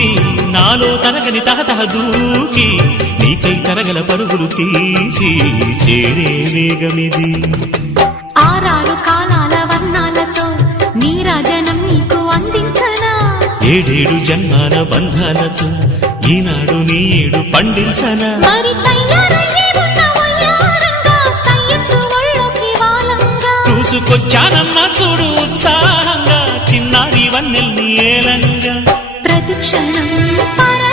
చూసి నాలో తరగని తహతహ దూకి నీకై తరగల పరుగులు తీసి చేరే వేగమిది. ఆరారు కాలాల వర్ణాలతో నీరాజనం నీకు అందించనా, ఏడేడు జన్మాల బంధాలతో ఈనాడు నీ ఏడు పండించనా. మరి తయారయ్యే ఉన్న వయ్యారంగా సయ్యత్తు ఒళ్ళోకి వాలంగా చూసుకొచ్చానమ్మా చూడు ఉత్సాహంగా చిన్నారి వన్నెల్ని ఏలంగా. ప్రతిక్షణం